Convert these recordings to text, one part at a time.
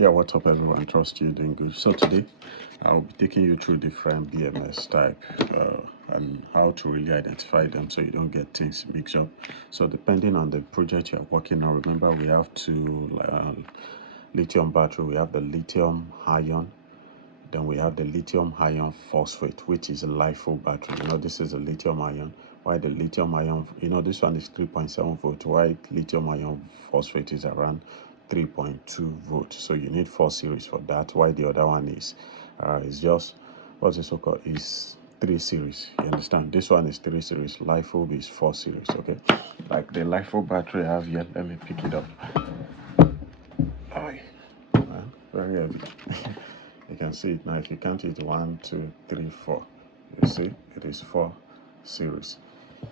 Yeah, what's up everyone? Trust you're doing good. So today I'll be taking you through different BMS type and how to really identify them so you don't get things mixed up. So depending on the project you're working on, remember we have two lithium battery. We have the lithium ion, then we have the lithium ion phosphate, which is a LiFePO battery. This is a lithium ion. Why the lithium ion, this one is 3.7 volt. Why lithium ion phosphate is around 3.2 volt. So you need 4 series for that. Why the other one is just, what's it so called, is 3 series. You understand? This one is 3 series. LiFePO is 4 series. Okay, like the LiFePO battery I have here. Let me pick it up. Very heavy. You can see it now. If you count it, 1 2 3 4, you see it is 4 series.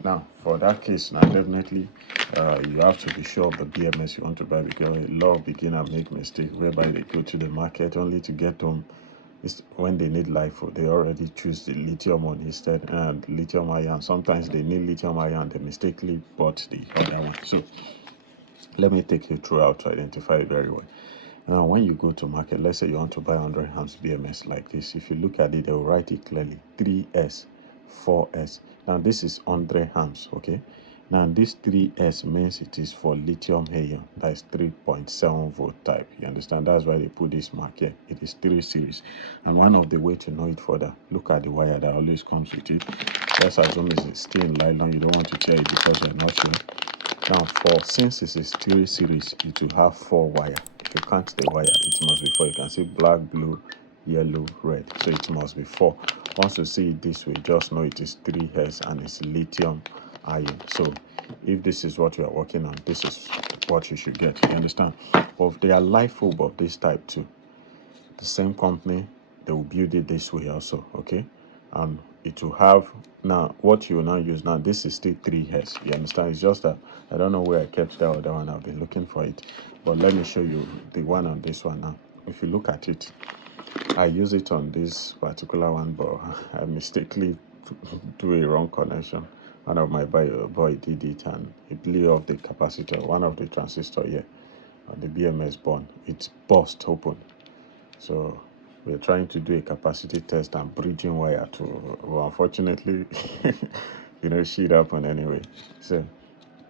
Now for that case, now definitely you have to be sure of the BMS you want to buy, because a lot of beginners make mistake whereby they go to the market only to get them. When they need LiFePO, they already choose the lithium one instead, and lithium ion. Sometimes they need lithium ion, they mistakenly bought the other one. So let me take you through how to identify it very well. Now, when you go to market, let's say you want to buy 100 amps BMS like this. If you look at it, they will write it clearly, 3S, 4S. Now, this is 100 amps, okay? Now, this 3S means it is for lithium-ion. That is 3.7 volt type. You understand? That's why they put this mark here. It is 3 series. And one of the way to know it further, look at the wire that always comes with it. Let's assume it's still in nylon. You don't want to tear it because you're not sure. Now, since it is 3 series, it will have 4 wire. If you count the wire, it must be 4. You can see black, blue, yellow, red. So it must be 4. Once you see it this way, just know it is 3S and it's lithium ion. So if this is what you are working on, this is what you should get. You understand? But they are LiFePO of this type too. The same company, they will build it this way also, okay? And it will have, now what you will now use now, this is still 3S. You understand? It's just that I don't know where I kept that other one. I've been looking for it, but let me show you the one on this one now. If you look at it, I use it on this particular one, but I mistakenly do a wrong connection. One of my boy did it and he blew off the capacitor, one of the transistor here on the BMS board. It's burst open. So we're trying to do a capacity test and bridging wire to, well, unfortunately, shit happened anyway. So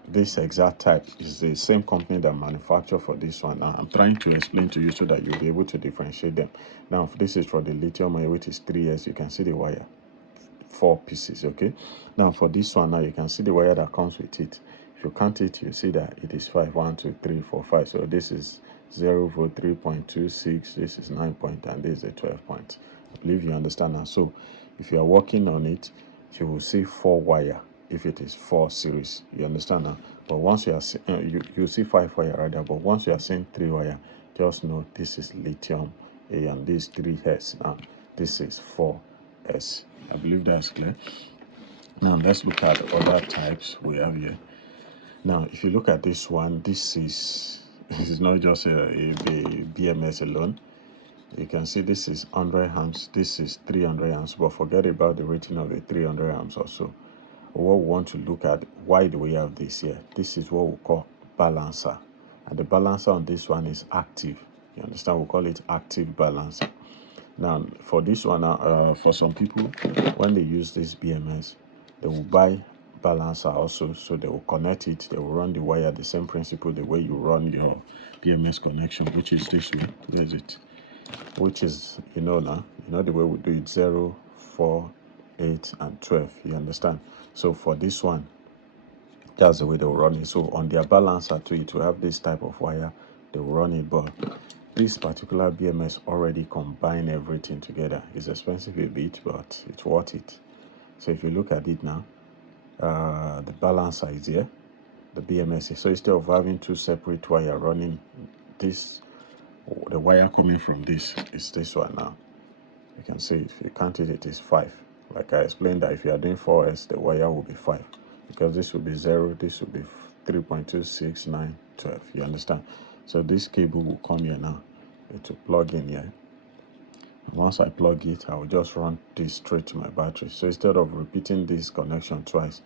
this exact type is the same company that manufacture for this one. Now I'm trying to explain to you so that you'll be able to differentiate them. Now this is for the lithium ion, which is 3S. You can see the wire, 4 pieces. Okay, now for this one, now you can see the wire that comes with it. If you count it, you see that it is 5 1 2 3 4 5. So this is 0 volt 3.26, this is 9 point, and this is a 12 point. I believe you understand now. So if you are working on it, you will see 4 wire if it is 4 series. You understand now? But once you are you see 5 wire rather, but once you are seeing 3 wire, just know this is lithium and this 3S. Now this is 4S. I believe that's clear. Now let's look at other types we have here. Now if you look at this one, this is not just a BMS alone. You can see this is 100 amps, this is 300 amps, but forget about the rating of the 300 amps or so. What we want to look at, why do we have this here? This is what we call balancer, and the balancer on this one is active. You understand? We call it active balancer. Now for this one, for some people, when they use this BMS, they will buy balancer also, so they will connect it, they will run the wire the same principle the way you run your BMS connection, which is this way. There's it, which is now the way we do it, 0 4 8 and 12. You understand? So for this one, that's the way they will run it. So on their balancer too, it will have this type of wire, they will run it. But this particular BMS already combine everything together. It's expensive a bit, but it's worth it. So if you look at it now, the balancer is here, the BMS is. So instead of having 2 separate wire running, the wire coming from this is this one now. You can see if you count it, it is 5. Like I explained, that if you are doing 4S, the wire will be 5, because this will be 0, this will be 3.26, 9, 12. You understand? So this cable will come here now to plug in here. Once I plug it, I will just run this straight to my battery. So instead of repeating this connection twice,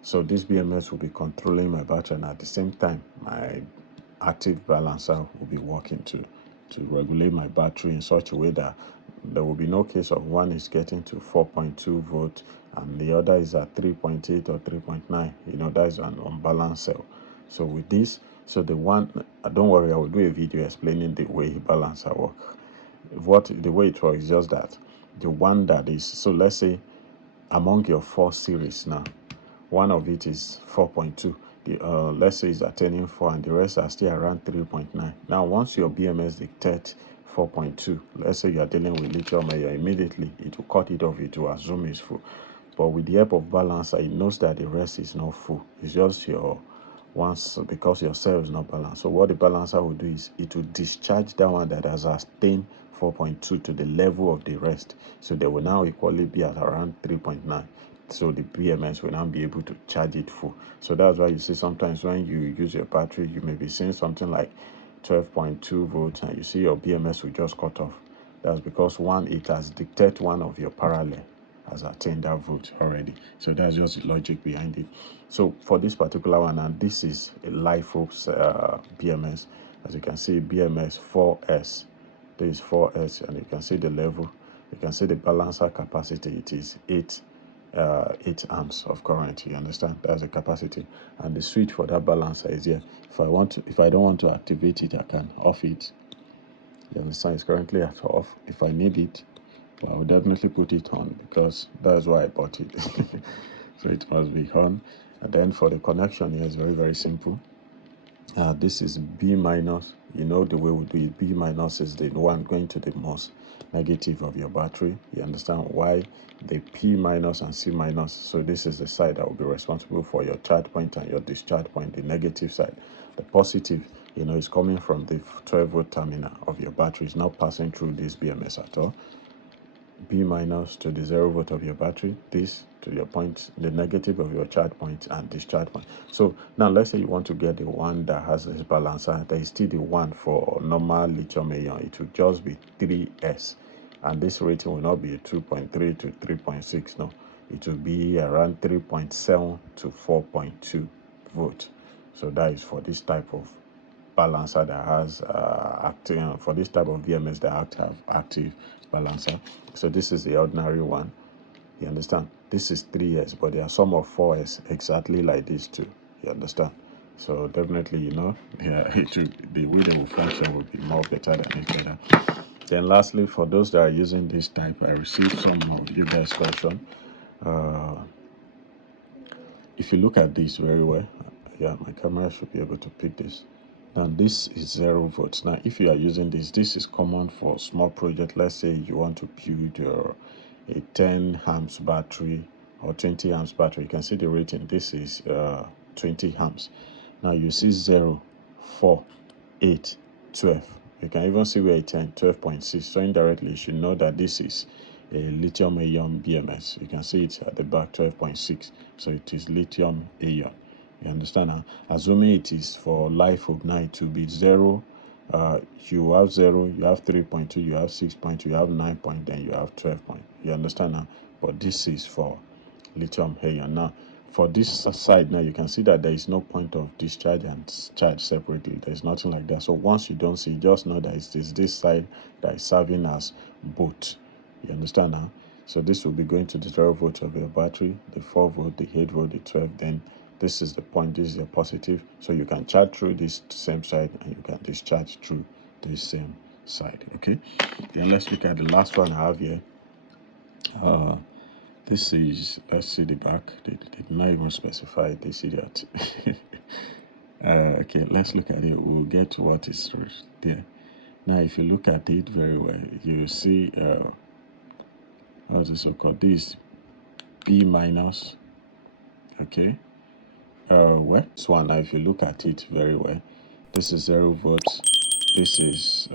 so this BMS will be controlling my battery, and at the same time my active balancer will be working too. to regulate my battery in such a way that there will be no case of one is getting to 4.2 volt and the other is at 3.8 or 3.9. You know, that is an unbalanced cell. So with this, so the one, don't worry, I will do a video explaining the way balancer work. The way it works is just that the one that is, so let's say among your 4 series now, one of it is 4.2. Let's say it's attaining 4 and the rest are still around 3.9. Now, once your BMS dictates 4.2, let's say you are dealing with lithium-ion, immediately it will cut it off, it will assume it's full. But with the help of balancer, it knows that the rest is not full. It's just your once, because your cell is not balanced. So what the balancer will do is it will discharge that one that has attained 4.2 to the level of the rest. So they will now equally be at around 3.9. So the BMS will now be able to charge it full. So that's why you see sometimes when you use your battery, you may be seeing something like 12.2 volts and you see your BMS will just cut off. That's because one, it has dictated one of your parallel has attained that volt already. So that's just the logic behind it. So for this particular one, and this is a LiFePO4 BMS. As you can see, BMS 4S. This is 4S, and you can see the level. You can see the balancer capacity. It is 8 amps of current. You understand? That's the capacity, and the switch for that balancer is here. If I don't want to activate it, I can off it. You understand? It's currently at off. If I need it, I will definitely put it on because that's why I bought it. So it must be on. And then for the connection here, it's very, very simple. This is B minus. You know the way we do it. B minus is the one going to the most negative of your battery. You understand why the P minus and C minus. So this is the side that will be responsible for your charge point and your discharge point, the negative side. The positive, you know, is coming from the 12 volt terminal of your battery. It's not passing through this BMS at all. B minus to the 0 volt of your battery, this to your point, the negative of your charge point and discharge point. So now let's say you want to get the one that has this balancer. There is still the one for normal lithium-ion. It will just be 3S, and this rating will not be 2.3 to 3.6. No, it will be around 3.7 to 4.2 volt. So that is for this type of balancer that has active, for this type of BMS that have active balancer. So this is the ordinary one. You understand? This is 3S, but there are some of 4S exactly like this too. You understand? So definitely, you know, yeah, the way they will function will be more better than each other. Then lastly, for those that are using this type, I received some of you guys question. If you look at this very well, yeah, my camera should be able to pick this. Now this is 0 volts. Now if you are using this is common for small project. Let's say you want to build a 10 amps battery or 20 amps battery. You can see the rating. This is 20 amps. Now you see 0, 4, 8, 12. You can even see where it's 10, 12.6. So indirectly you should know that this is a lithium-ion BMS. You can see it at the back, 12.6. So it is lithium-ion. You understand now? Assuming it is for LiFePO, now it will be 0. You have 0, you have 3.2, you have 6.2, you have 9 point, then you have 12 point. You understand now? But this is for lithium-ion. Now, for this side now, you can see that there is no point of discharge and charge separately. There is nothing like that. So once you don't see, just know that it is this side that is serving as both. You understand now? So this will be going to the 0 volt of your battery, the 4 volt, the 8 volt, the 12, then this is the point, this is your positive. So you can charge through this same side and you can discharge through this same side. Okay, then let's look at the last one I have here. This is, let's see the back. They did not even specify this idiot. Okay, let's look at it. We'll get to what is there. Now if you look at it very well, you see how's this so-called? This B minus. Okay, well, this one now if you look at it very well, this is 0 volts. This is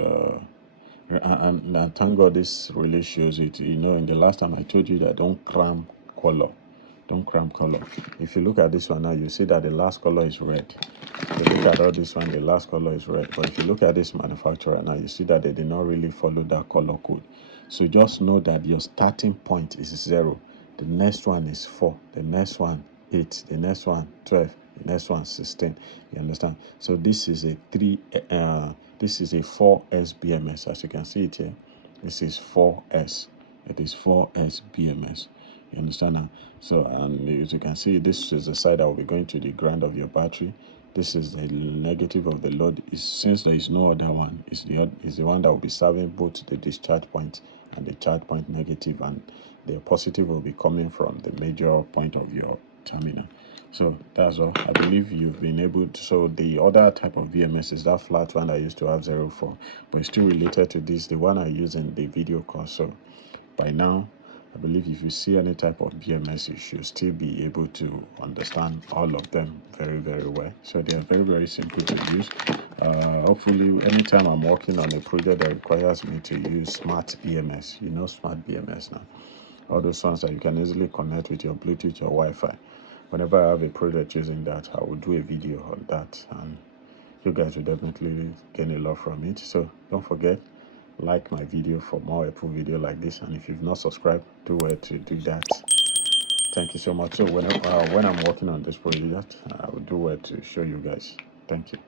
and thank God this really shows it. You know, in the last time I told you that don't cram color. If you look at this one now, you see that the last color is red. If you look at all this one, the last color is red. But if you look at this manufacturer now, you see that they did not really follow that color code. So just know that your starting point is 0. The next one is 4. The next one 8. The next one 12. The next one 16. You understand? So this is a This is a 4S BMS, as you can see it here. This is 4S. It is 4S BMS. You understand now? So, and as you can see, this is the side that will be going to the ground of your battery. This is the negative of the load. Since there is no other one, is the one that will be serving both the discharge point and the charge point negative, and the positive will be coming from the major point of your terminal. So that's all. I believe you've been able to. So the other type of BMS is that flat one I used to have 04, but it's still related to this, the one I use in the video course. So by now, I believe if you see any type of BMS, you should still be able to understand all of them very, very well. So they are very, very simple to use. Hopefully, anytime I'm working on a project that requires me to use smart BMS, you know smart BMS now, all those ones that you can easily connect with your Bluetooth or Wi-Fi. Whenever I have a project using that, I will do a video on that, and you guys will definitely gain a lot from it. So don't forget, like my video for more helpful video like this, and if you've not subscribed, do well to do that. Thank you so much. So when I'm working on this project, I will do well to show you guys. Thank you.